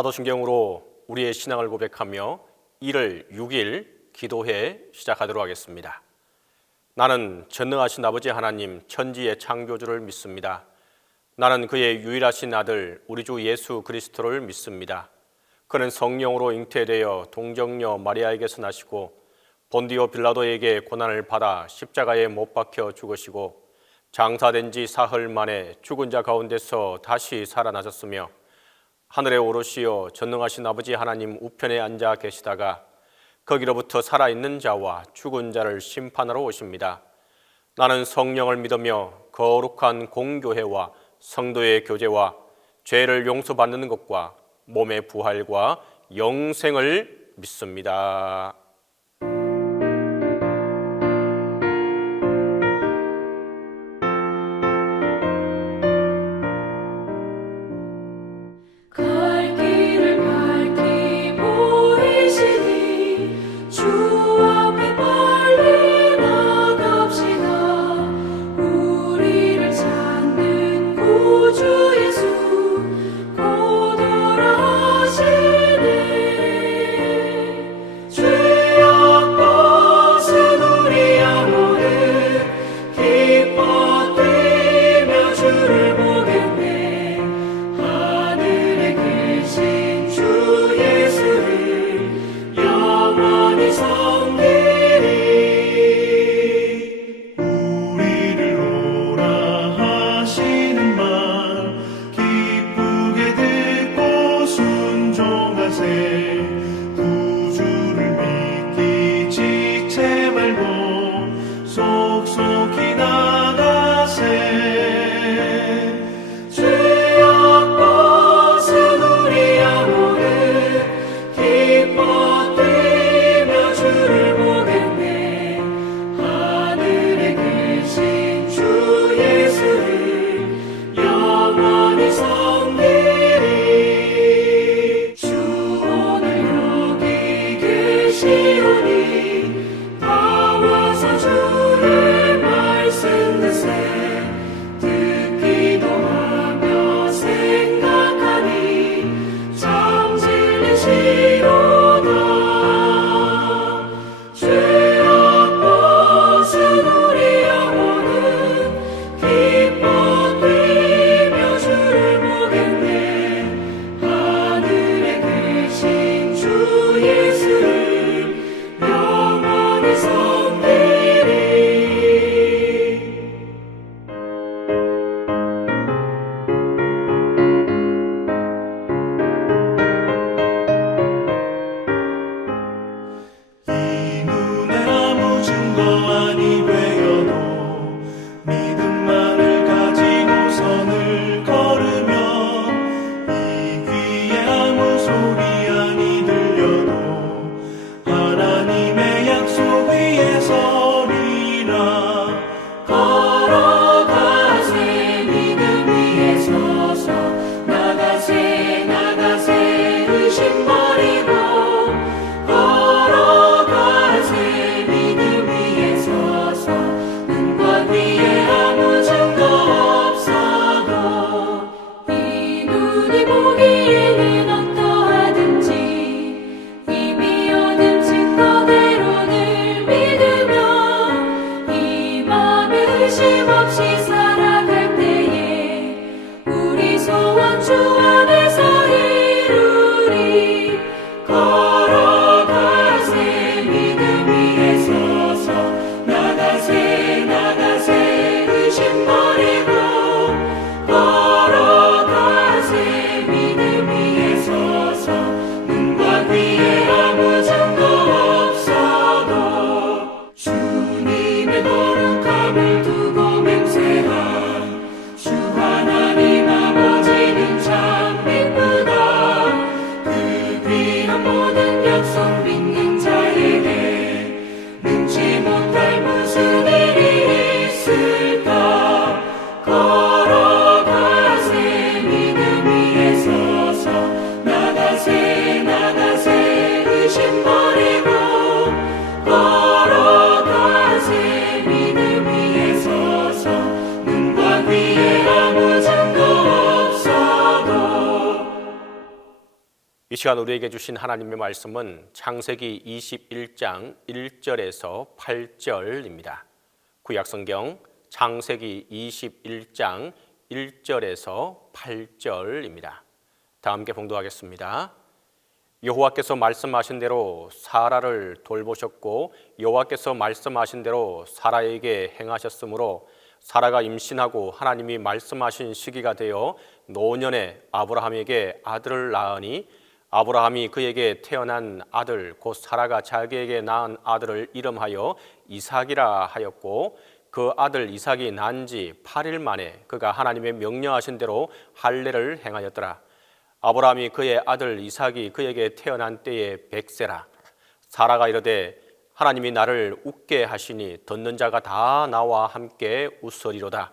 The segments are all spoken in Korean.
사도신경으로 우리의 신앙을 고백하며 1월 6일 기도회 시작하도록 하겠습니다. 나는 전능하신 아버지 하나님 천지의 창조주를 믿습니다. 나는 그의 유일하신 아들 우리 주 예수 그리스도를 믿습니다. 그는 성령으로 잉태되어 동정녀 마리아에게서 나시고 본디오 빌라도에게 고난을 받아 십자가에 못 박혀 죽으시고 장사된 지 사흘 만에 죽은 자 가운데서 다시 살아나셨으며 하늘에 오르시어 전능하신 아버지 하나님 우편에 앉아 계시다가 거기로부터 살아있는 자와 죽은 자를 심판하러 오십니다. 나는 성령을 믿으며 거룩한 공교회와 성도의 교제와 죄를 용서받는 것과 몸의 부활과 영생을 믿습니다. 하나님의 약속 위에 시간 우리에게 주신 하나님의 말씀은 창세기 21장 1절에서 8절입니다. 구약성경 창세기 21장 1절에서 8절입니다. 다 함께 봉독하겠습니다. 여호와께서 말씀하신 대로 사라를 돌보셨고 여호와께서 말씀하신 대로 사라에게 행하셨으므로 사라가 임신하고 하나님이 말씀하신 시기가 되어 노년에 아브라함에게 아들을 낳으니 아브라함이 그에게 태어난 아들 곧 사라가 자기에게 낳은 아들을 이름하여 이삭이라 하였고 그 아들 이삭이 난 지 8일 만에 그가 하나님의 명령하신 대로 할례를 행하였더라. 아브라함이 그의 아들 이삭이 그에게 태어난 때에 100세라. 사라가 이르되 하나님이 나를 웃게 하시니 듣는 자가 다 나와 함께 웃으리로다.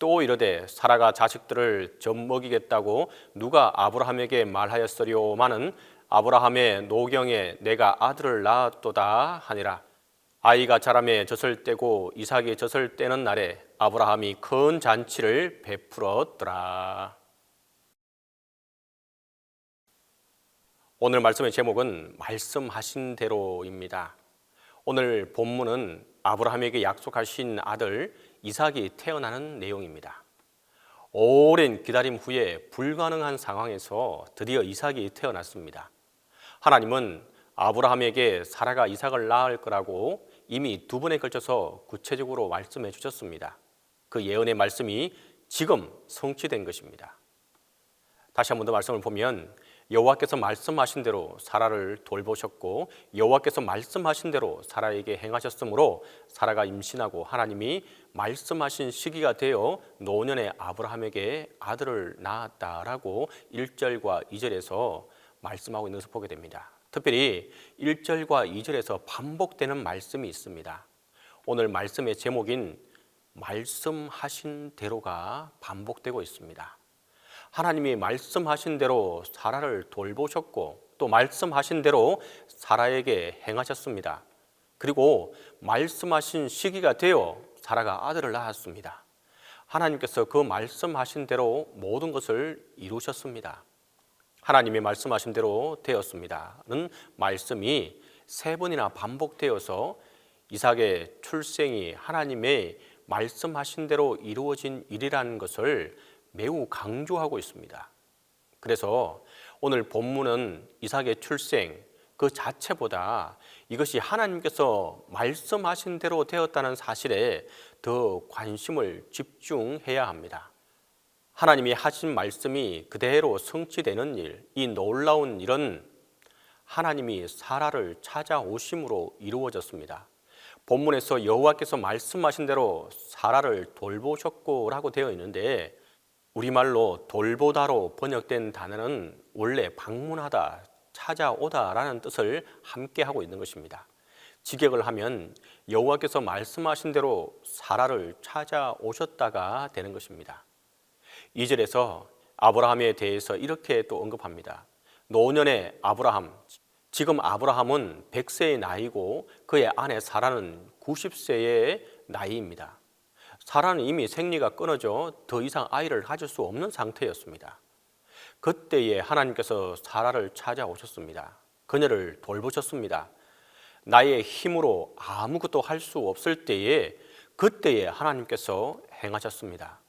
또 이르되 사라가 자식들을 젖먹이겠다고 누가 아브라함에게 말하였으리오마는 아브라함의 노경에 내가 아들을 낳았도다 하니라. 아이가 자라매 젖을 떼고 이삭이 젖을 떼는 날에 아브라함이 큰 잔치를 베풀었더라. 오늘 말씀의 제목은 말씀하신 대로입니다. 오늘 본문은 아브라함에게 약속하신 아들 이삭이 태어나는 내용입니다. 오랜 기다림 후에 불가능한 상황에서 드디어 이삭이 태어났습니다. 하나님은 아브라함에게 사라가 이삭을 낳을 거라고 이미 2번에 걸쳐서 구체적으로 말씀해 주셨습니다. 그 예언의 말씀이 지금 성취된 것입니다. 다시 한 번 더 말씀을 보면 여호와께서 말씀하신 대로 사라를 돌보셨고 여호와께서 말씀하신 대로 사라에게 행하셨으므로 사라가 임신하고 하나님이 말씀하신 시기가 되어 노년에 아브라함에게 아들을 낳았다라고 1절과 2절에서 말씀하고 있는 것을 보게 됩니다. 특별히 1절과 2절에서 반복되는 말씀이 있습니다. 오늘 말씀의 제목인 말씀하신 대로가 반복되고 있습니다. 하나님이 말씀하신 대로 사라를 돌보셨고 또 말씀하신 대로 사라에게 행하셨습니다. 그리고 말씀하신 시기가 되어 사라가 아들을 낳았습니다. 하나님께서 그 말씀하신 대로 모든 것을 이루셨습니다. 하나님이 말씀하신 대로 되었습니다는 말씀이 3번이나 반복되어서 이삭의 출생이 하나님의 말씀하신 대로 이루어진 일이라는 것을 매우 강조하고 있습니다. 그래서 오늘 본문은 이삭의 출생 그 자체보다 이것이 하나님께서 말씀하신 대로 되었다는 사실에 더 관심을 집중해야 합니다. 하나님이 하신 말씀이 그대로 성취되는 일, 이 놀라운 일은 하나님이 사라를 찾아오심으로 이루어졌습니다. 본문에서 여호와께서 말씀하신 대로 사라를 돌보셨고라고 되어 있는데 우리말로 돌보다로 번역된 단어는 원래 방문하다, 찾아오다라는 뜻을 함께 하고 있는 것입니다. 직역을 하면 여호와께서 말씀하신 대로 사라를 찾아오셨다가 되는 것입니다. 2절에서 아브라함에 대해서 이렇게 또 언급합니다. 노년의 아브라함, 지금 아브라함은 100세의 나이고 그의 아내 사라는 90세의 나이입니다. 사라는 이미 생리가 끊어져 더 이상 아이를 가질 수 없는 상태였습니다. 그때에 하나님께서 사라를 찾아오셨습니다. 그녀를 돌보셨습니다. 나의 힘으로 아무것도 할 수 없을 때에 그때에 하나님께서 행하셨습니다.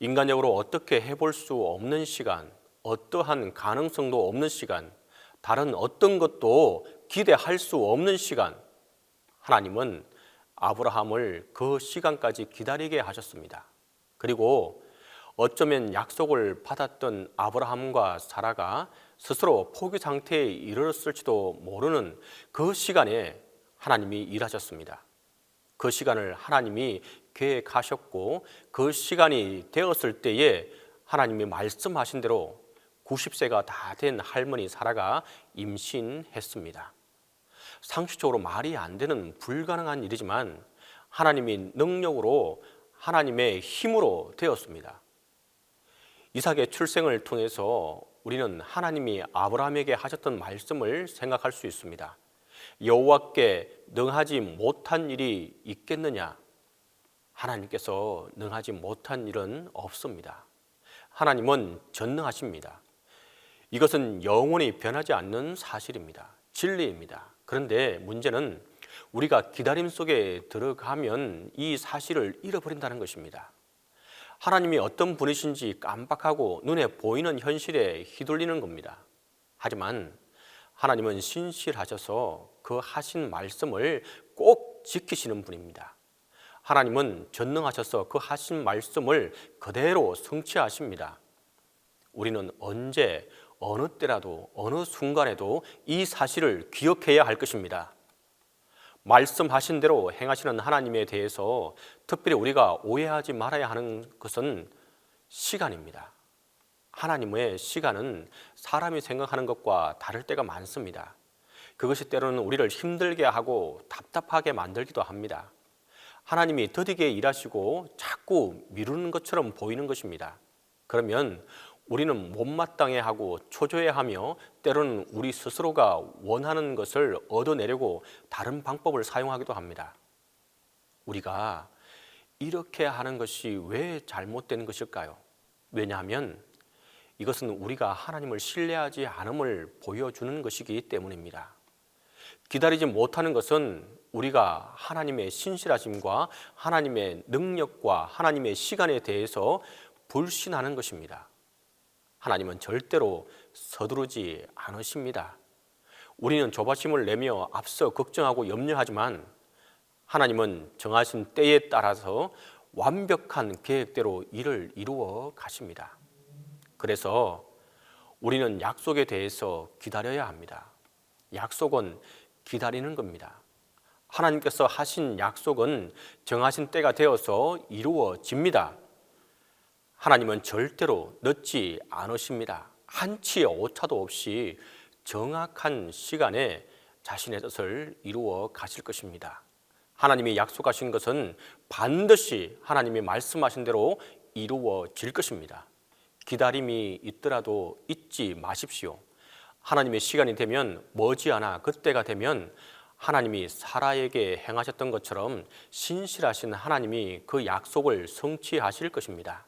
인간적으로 어떻게 해볼 수 없는 시간, 어떠한 가능성도 없는 시간, 다른 어떤 것도 기대할 수 없는 시간, 하나님은 아브라함을 그 시간까지 기다리게 하셨습니다. 그리고 어쩌면 약속을 받았던 아브라함과 사라가 스스로 포기 상태에 이르렀을지도 모르는 그 시간에 하나님이 일하셨습니다. 그 시간을 하나님이 계획하셨고 그 시간이 되었을 때에 하나님이 말씀하신 대로 90세가 다 된 할머니 사라가 임신했습니다. 상식적으로 말이 안 되는 불가능한 일이지만 하나님이 능력으로 하나님의 힘으로 되었습니다. 이삭의 출생을 통해서 우리는 하나님이 아브라함에게 하셨던 말씀을 생각할 수 있습니다. 여호와께 능하지 못한 일이 있겠느냐? 하나님께서 능하지 못한 일은 없습니다. 하나님은 전능하십니다. 이것은 영원히 변하지 않는 사실입니다. 진리입니다. 그런데 문제는 우리가 기다림 속에 들어가면 이 사실을 잃어버린다는 것입니다. 하나님이 어떤 분이신지 깜빡하고 눈에 보이는 현실에 휘둘리는 겁니다. 하지만 하나님은 신실하셔서 그 하신 말씀을 꼭 지키시는 분입니다. 하나님은 전능하셔서 그 하신 말씀을 그대로 성취하십니다. 우리는 언제, 어느 때라도, 어느 순간에도 이 사실을 기억해야 할 것입니다. 말씀하신 대로 행하시는 하나님에 대해서 특별히 우리가 오해하지 말아야 하는 것은 시간입니다. 하나님의 시간은 사람이 생각하는 것과 다를 때가 많습니다. 그것이 때로는 우리를 힘들게 하고 답답하게 만들기도 합니다. 하나님이 더디게 일하시고 자꾸 미루는 것처럼 보이는 것입니다. 그러면 우리는 못마땅해하고 초조해하며 때로는 우리 스스로가 원하는 것을 얻어내려고 다른 방법을 사용하기도 합니다. 우리가 이렇게 하는 것이 왜 잘못된 것일까요? 왜냐하면 이것은 우리가 하나님을 신뢰하지 않음을 보여주는 것이기 때문입니다. 기다리지 못하는 것은 우리가 하나님의 신실하심과 하나님의 능력과 하나님의 시간에 대해서 불신하는 것입니다. 하나님은 절대로 서두르지 않으십니다. 우리는 조바심을 내며 앞서 걱정하고 염려하지만 하나님은 정하신 때에 따라서 완벽한 계획대로 일을 이루어 가십니다. 그래서 우리는 약속에 대해서 기다려야 합니다. 약속은 기다리는 겁니다. 하나님께서 하신 약속은 정하신 때가 되어서 이루어집니다. 하나님은 절대로 늦지 않으십니다. 한치의 오차도 없이 정확한 시간에 자신의 뜻을 이루어 가실 것입니다. 하나님이 약속하신 것은 반드시 하나님이 말씀하신 대로 이루어질 것입니다. 기다림이 있더라도 잊지 마십시오. 하나님의 시간이 되면 머지않아 그때가 되면 하나님이 사라에게 행하셨던 것처럼 신실하신 하나님이 그 약속을 성취하실 것입니다.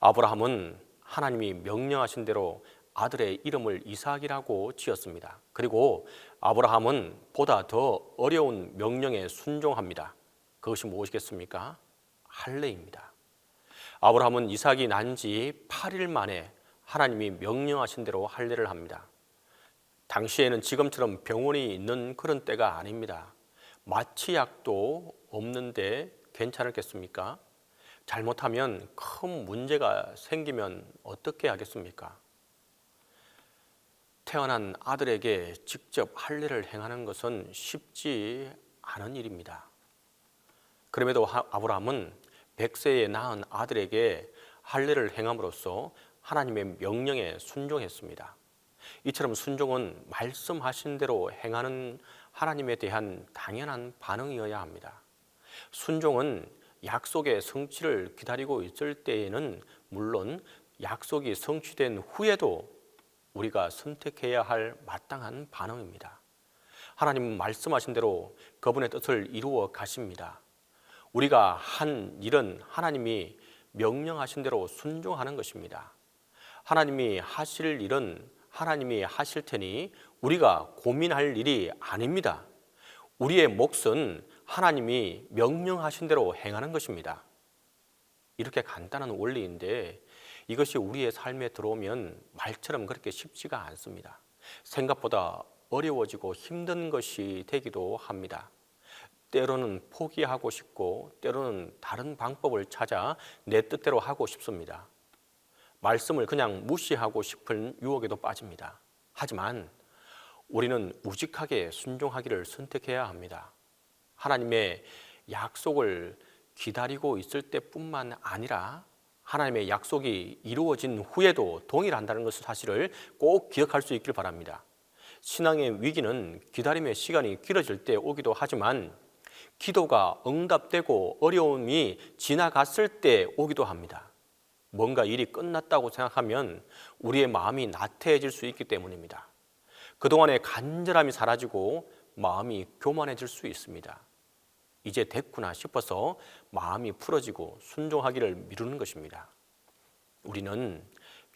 아브라함은 하나님이 명령하신 대로 아들의 이름을 이삭이라고 지었습니다. 그리고 아브라함은 보다 더 어려운 명령에 순종합니다. 그것이 무엇이겠습니까? 할례입니다. 아브라함은 이삭이 난 지 8일 만에 하나님이 명령하신 대로 할례를 합니다. 당시에는 지금처럼 병원이 있는 그런 때가 아닙니다. 마취약도 없는데 괜찮았겠습니까? 잘못하면 큰 문제가 생기면 어떻게 하겠습니까? 태어난 아들에게 직접 할례를 행하는 것은 쉽지 않은 일입니다. 그럼에도 아브라함은 100세에 낳은 아들에게 할례를 행함으로써 하나님의 명령에 순종했습니다. 이처럼 순종은 말씀하신 대로 행하는 하나님에 대한 당연한 반응이어야 합니다. 순종은 약속의 성취를 기다리고 있을 때에는 물론 약속이 성취된 후에도 우리가 선택해야 할 마땅한 반응입니다. 하나님은 말씀하신 대로 그분의 뜻을 이루어 가십니다. 우리가 한 일은 하나님이 명령하신 대로 순종하는 것입니다. 하나님이 하실 일은 하나님이 하실 테니 우리가 고민할 일이 아닙니다. 우리의 몫은 하나님이 명령하신 대로 행하는 것입니다. 이렇게 간단한 원리인데 이것이 우리의 삶에 들어오면 말처럼 그렇게 쉽지가 않습니다. 생각보다 어려워지고 힘든 것이 되기도 합니다. 때로는 포기하고 싶고 때로는 다른 방법을 찾아 내 뜻대로 하고 싶습니다. 말씀을 그냥 무시하고 싶은 유혹에도 빠집니다. 하지만 우리는 우직하게 순종하기를 선택해야 합니다. 하나님의 약속을 기다리고 있을 때뿐만 아니라 하나님의 약속이 이루어진 후에도 동일한다는 것을 사실을 꼭 기억할 수 있길 바랍니다. 신앙의 위기는 기다림의 시간이 길어질 때 오기도 하지만 기도가 응답되고 어려움이 지나갔을 때 오기도 합니다. 뭔가 일이 끝났다고 생각하면 우리의 마음이 나태해질 수 있기 때문입니다. 그동안의 간절함이 사라지고 마음이 교만해질 수 있습니다. 이제 됐구나 싶어서 마음이 풀어지고 순종하기를 미루는 것입니다. 우리는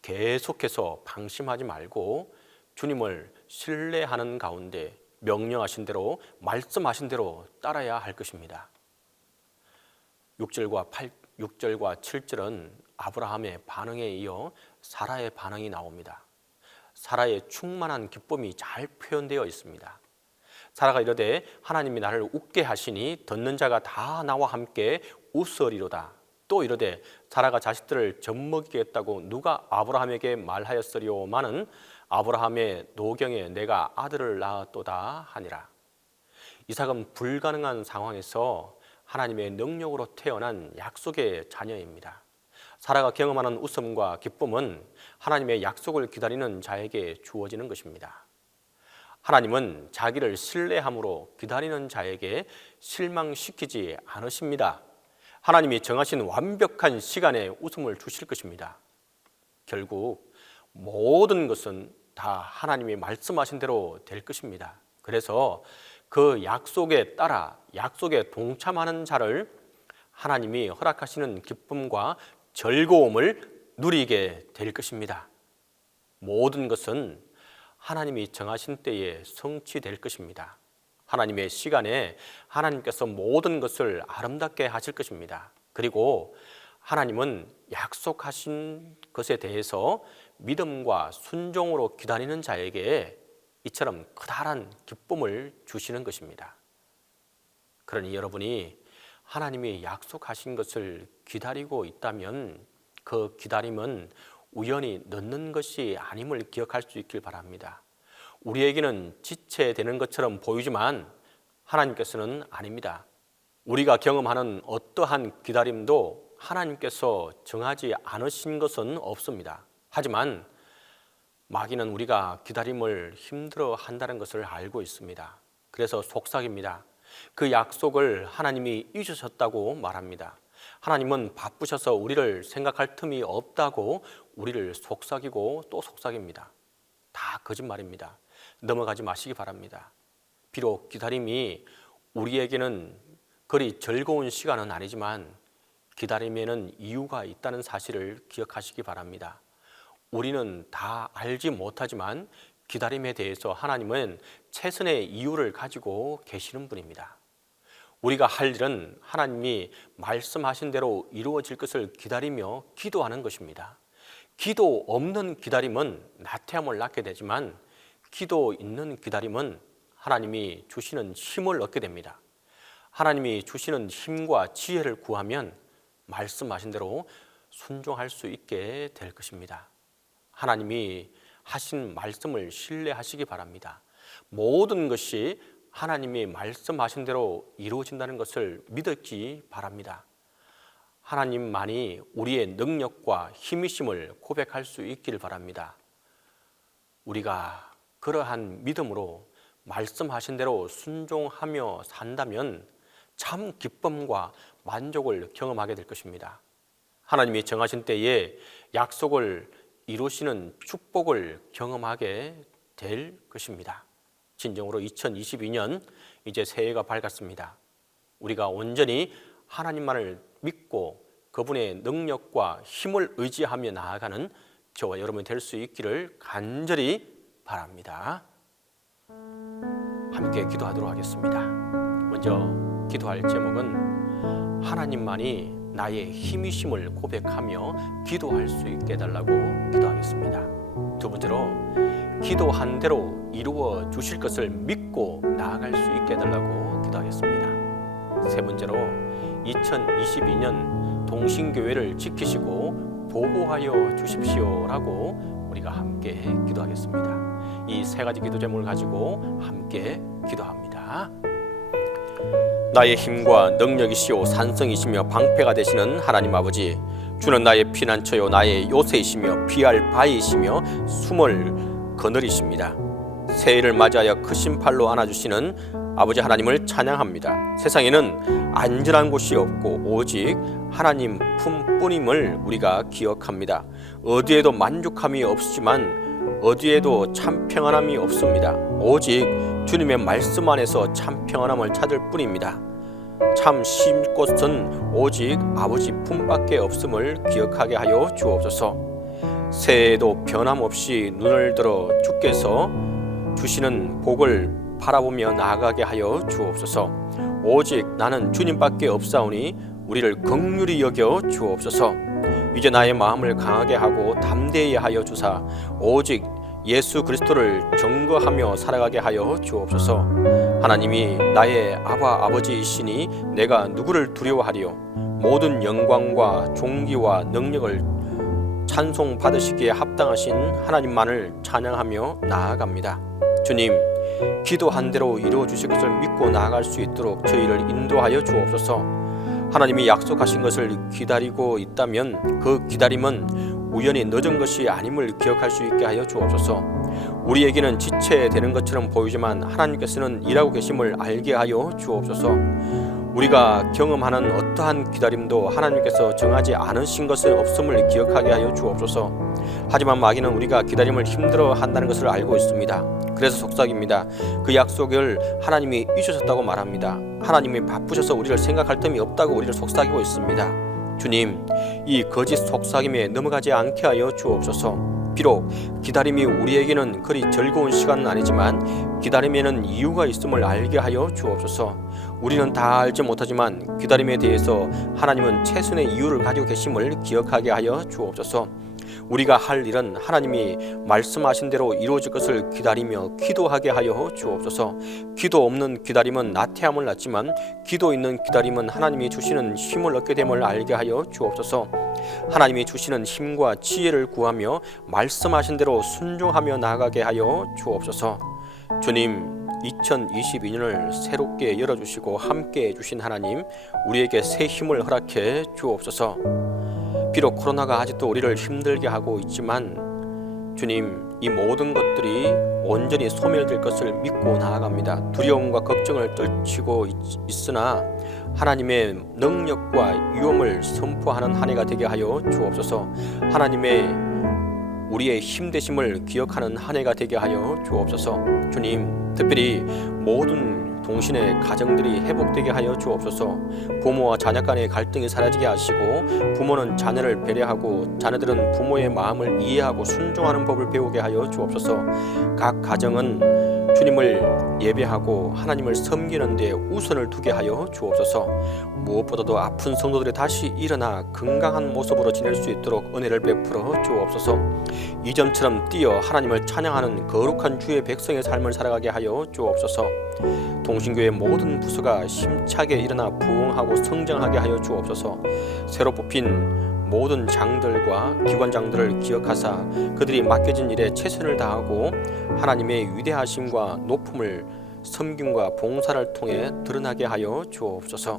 계속해서 방심하지 말고 주님을 신뢰하는 가운데 명령하신 대로, 말씀하신 대로 따라야 할 것입니다. 6절과 7절은 아브라함의 반응에 이어 사라의 반응이 나옵니다. 사라의 충만한 기쁨이 잘 표현되어 있습니다. 사라가 이르되 하나님이 나를 웃게 하시니 듣는 자가 다 나와 함께 웃으리로다. 또 이르되 사라가 자식들을 젖먹이겠다고 누가 아브라함에게 말하였으리오마는 아브라함의 노경에 내가 아들을 낳았도다 하니라. 이삭은 불가능한 상황에서 하나님의 능력으로 태어난 약속의 자녀입니다. 사라가 경험하는 웃음과 기쁨은 하나님의 약속을 기다리는 자에게 주어지는 것입니다. 하나님은 자기를 신뢰함으로 기다리는 자에게 실망시키지 않으십니다. 하나님이 정하신 완벽한 시간에 웃음을 주실 것입니다. 결국 모든 것은 다 하나님이 말씀하신 대로 될 것입니다. 그래서 그 약속에 따라 약속에 동참하는 자를 하나님이 허락하시는 기쁨과 즐거움을 누리게 될 것입니다. 모든 것은 하나님이 정하신 때에 성취될 것입니다. 하나님의 시간에 하나님께서 모든 것을 아름답게 하실 것입니다. 그리고 하나님은 약속하신 것에 대해서 믿음과 순종으로 기다리는 자에게 이처럼 커다란 기쁨을 주시는 것입니다. 그러니 여러분이 하나님이 약속하신 것을 기다리고 있다면 그 기다림은 우연히 늦는 것이 아님을 기억할 수 있길 바랍니다. 우리에게는 지체되는 것처럼 보이지만 하나님께서는 아닙니다. 우리가 경험하는 어떠한 기다림도 하나님께서 정하지 않으신 것은 없습니다. 하지만 마귀는 우리가 기다림을 힘들어 한다는 것을 알고 있습니다. 그래서 속삭입니다. 그 약속을 하나님이 잊으셨다고 말합니다. 하나님은 바쁘셔서 우리를 생각할 틈이 없다고 우리를 속삭이고 또 속삭입니다. 다 거짓말입니다. 넘어가지 마시기 바랍니다. 비록 기다림이 우리에게는 그리 즐거운 시간은 아니지만 기다림에는 이유가 있다는 사실을 기억하시기 바랍니다. 우리는 다 알지 못하지만 기다림에 대해서 하나님은 최선의 이유를 가지고 계시는 분입니다. 우리가 할 일은 하나님이 말씀하신 대로 이루어질 것을 기다리며 기도하는 것입니다. 기도 없는 기다림은 나태함을 낳게 되지만 기도 있는 기다림은 하나님이 주시는 힘을 얻게 됩니다. 하나님이 주시는 힘과 지혜를 구하면 말씀하신 대로 순종할 수 있게 될 것입니다. 하나님이 하신 말씀을 신뢰하시기 바랍니다. 모든 것이 하나님이 말씀하신 대로 이루어진다는 것을 믿기 바랍니다. 하나님만이 우리의 능력과 힘이심을 고백할 수 있기를 바랍니다. 우리가 그러한 믿음으로 말씀하신 대로 순종하며 산다면 참 기쁨과 만족을 경험하게 될 것입니다. 하나님이 정하신 때에 약속을 이루시는 축복을 경험하게 될 것입니다. 진정으로 2022년 이제 새해가 밝았습니다. 우리가 온전히 하나님만을 믿고 그분의 능력과 힘을 의지하며 나아가는 저와 여러분이 될 수 있기를 간절히 바랍니다. 함께 기도하도록 하겠습니다. 먼저 기도할 제목은 하나님만이 나의 힘이심을 고백하며 기도할 수 있게 해달라고 기도하겠습니다. 두 번째로 기도한 대로 이루어 주실 것을 믿고 나아갈 수 있게 해달라고 기도하겠습니다. 세 번째로 2022년 동신교회를 지키시고 보호하여 주십시오라고 우리가 함께 기도하겠습니다. 이 세 가지 기도 제목을 가지고 함께 기도합니다. 나의 힘과 능력이시오 산성이시며 방패가 되시는 하나님 아버지, 주는 나의 피난처요 나의 요새이시며 피할 바위이시며 숨을 거느리십니다. 새해를 맞이하여 크신 팔로 안아주시는 아버지 하나님을 찬양합니다. 세상에는 안전한 곳이 없고 오직 하나님 품뿐임을 우리가 기억합니다. 어디에도 만족함이 없지만 어디에도 참 평안함이 없습니다. 오직 주님의 말씀 안에서 참 평안함을 찾을 뿐입니다. 참 쉴 곳은 오직 아버지 품밖에 없음을 기억하게 하여 주옵소서. 새해에도 변함없이 눈을 들어 주께서 주시는 복을 바라보며 나아가게 하여 주옵소서. 오직 나는 주님밖에 없사오니 우리를 긍휼히 여겨 주옵소서. 이제 나의 마음을 강하게 하고 담대히 하여 주사 오직 예수 그리스도를 증거하며 살아가게 하여 주옵소서. 하나님이 나의 아버지이시니 내가 누구를 두려워하리요. 모든 영광과 존귀와 능력을 찬송 받으시기에 합당하신 하나님만을 찬양하며 나아갑니다. 주님, 기도한 대로 이루어 주실 것을 믿고 나아갈 수 있도록 저희를 인도하여 주옵소서. 하나님이 약속하신 것을 기다리고 있다면 그 기다림은 우연히 늦은 것이 아님을 기억할 수 있게 하여 주옵소서. 우리에게는 지체되는 것처럼 보이지만 하나님께서는 일하고 계심을 알게 하여 주옵소서. 우리가 경험하는 어떠한 기다림도 하나님께서 정하지 않으신 것은 없음을 기억하게 하여 주옵소서. 하지만 마귀는 우리가 기다림을 힘들어 한다는 것을 알고 있습니다. 그래서 속삭입니다. 그 약속을 하나님이 잊으셨다고 말합니다. 하나님이 바쁘셔서 우리를 생각할 틈이 없다고 우리를 속삭이고 있습니다. 주님, 이 거짓 속삭임에 넘어가지 않게 하여 주옵소서. 비록 기다림이 우리에게는 그리 즐거운 시간은 아니지만 기다림에는 이유가 있음을 알게 하여 주옵소서. 우리는 다 알지 못하지만 기다림에 대해서 하나님은 최선의 이유를 가지고 계심을 기억하게 하여 주옵소서. 우리가 할 일은 하나님이 말씀하신 대로 이루어질 것을 기다리며 기도하게 하여 주옵소서. 기도 없는 기다림은 나태함을 낳지만 기도 있는 기다림은 하나님이 주시는 힘을 얻게 됨을 알게 하여 주옵소서. 하나님이 주시는 힘과 지혜를 구하며 말씀하신 대로 순종하며 나아가게 하여 주옵소서. 주님, 2022년을 새롭게 열어주시고 함께 해주신 하나님, 우리에게 새 힘을 허락해 주옵소서. 비록 코로나가 아직도 우리를 힘들게 하고 있지만 주님, 이 모든 것들이 온전히 소멸될 것을 믿고 나아갑니다. 두려움과 걱정을 떨치고 있으나 하나님의 능력과 위엄을 선포하는 한 해가 되게 하여 주옵소서. 하나님의 우리의 힘되심을 기억하는 한 해가 되게 하여 주옵소서. 주님, 특별히 모든 동신의 가정들이 회복되게 하여 주옵소서. 부모와 자녀 간의 갈등이 사라지게 하시고 부모는 자녀를 배려하고 자녀들은 부모의 마음을 이해하고 순종하는 법을 배우게 하여 주옵소서. 각 가정은 주님을 예배하고 하나님을 섬기는 데 우선을 두게 하여 주옵소서. 무엇보다도 아픈 성도들이 다시 일어나 건강한 모습으로 지낼 수 있도록 은혜를 베풀어 주옵소서. 이전처럼 뛰어 하나님을 찬양하는 거룩한 주의 백성의 삶을 살아가게 하여 주옵소서. 동신교회 모든 부서가 힘차게 일어나 부흥하고 성장하게 하여 주옵소서. 새로 뽑힌 모든 장들과 기관장들을 기억하사 그들이 맡겨진 일에 최선을 다하고 하나님의 위대하심과 높음을 섬김과 봉사를 통해 드러나게 하여 주옵소서.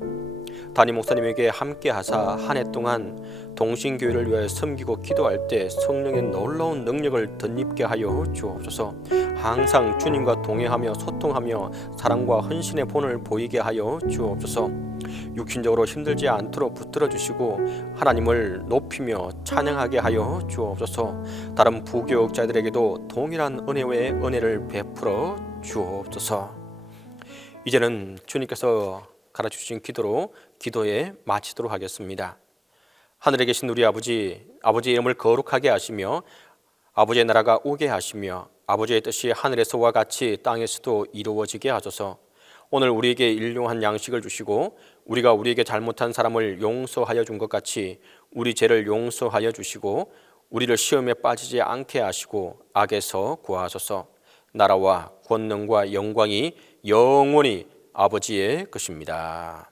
담임 목사님에게 함께 하사 한 해 동안 동신교회를 위하여 섬기고 기도할 때 성령의 놀라운 능력을 덧입게 하여 주옵소서. 항상 주님과 동행하며 소통하며 사랑과 헌신의 본을 보이게 하여 주옵소서. 육신적으로 힘들지 않도록 붙들어 주시고 하나님을 높이며 찬양하게 하여 주옵소서. 다른 부교육자들에게도 동일한 은혜의 은혜를 베풀어 주옵소서. 이제는 주님께서 가르쳐주신 기도로 기도에 마치도록 하겠습니다. 하늘에 계신 우리 아버지, 아버지의 이름을 거룩하게 하시며 아버지의 나라가 오게 하시며 아버지의 뜻이 하늘에서와 같이 땅에서도 이루어지게 하소서. 오늘 우리에게 일용할 양식을 주시고 우리가 우리에게 잘못한 사람을 용서하여 준 것 같이 우리 죄를 용서하여 주시고 우리를 시험에 빠지지 않게 하시고 악에서 구하소서. 나라와 권능과 영광이 영원히 아버지의 것입니다.